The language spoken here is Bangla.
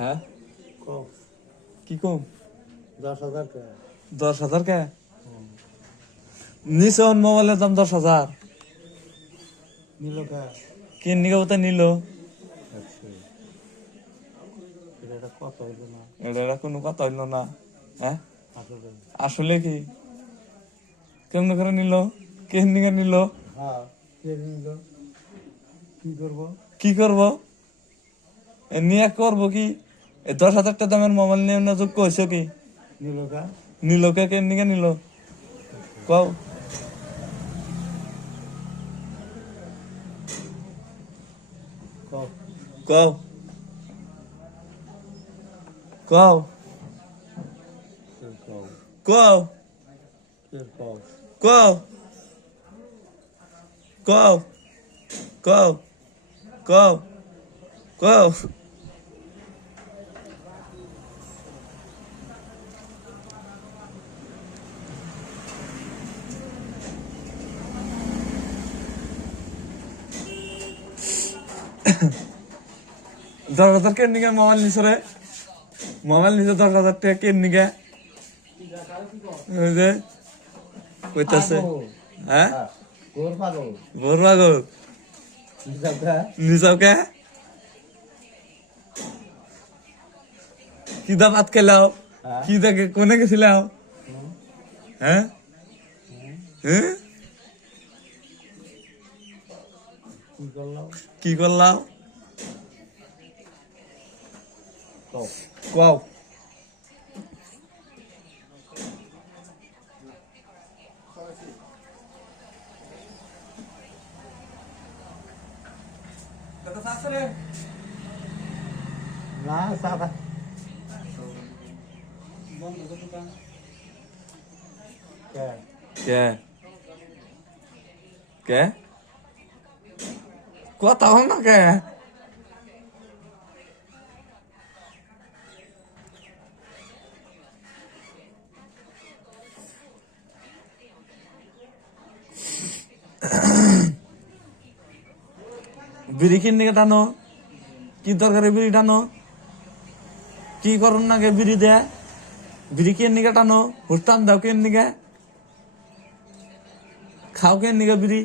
হ্যাঁ কম কি কম 10,000 টাকা 10,000 কে নিছ মোবাইলের দাম 10,000 নিল কা কি নিকে বলতে নিল আচ্ছা এটা কত হইল না এটা কোনো কথা হইল না। হ্যাঁ আসলে আসলে কি কেমন করে নিল কে নিকে নিল হ্যাঁ কে নিল কি করব কি করব নিয়ে করবো কি 10,000 টাকা দামের মোবাইল নিয়ে না যোগ কইছো কি নিল কা নিল কে নিকে নিল কও কও কও কও কে কও কও কে কও কও কও কও কও কও দশ হাজার কে নিকে মোবাইল নিছ রে মোবাইল নিছে 10,000 টাকা কে নিকে ওই যে কইতাছে হ্যাঁ গোর পাগল ভোর পাগল নিজাম কা নিজাও কে কি দা ভাত খেলাও কি দেখে কোনে গেছিলাও হ্যাঁ হ্যাঁ কি করলাম কি করলাম কও কও না সাদা কে কে কে কথা হল না কে বিড়ি কিন দিকে টানো কি দরকারে বিড়ি টানো কি করুন না গে বিড়ি দে বিড়ি কেন নিকে টানো হুস্তান দাও কেন নিকে খাও কেন নিকে বিড়ি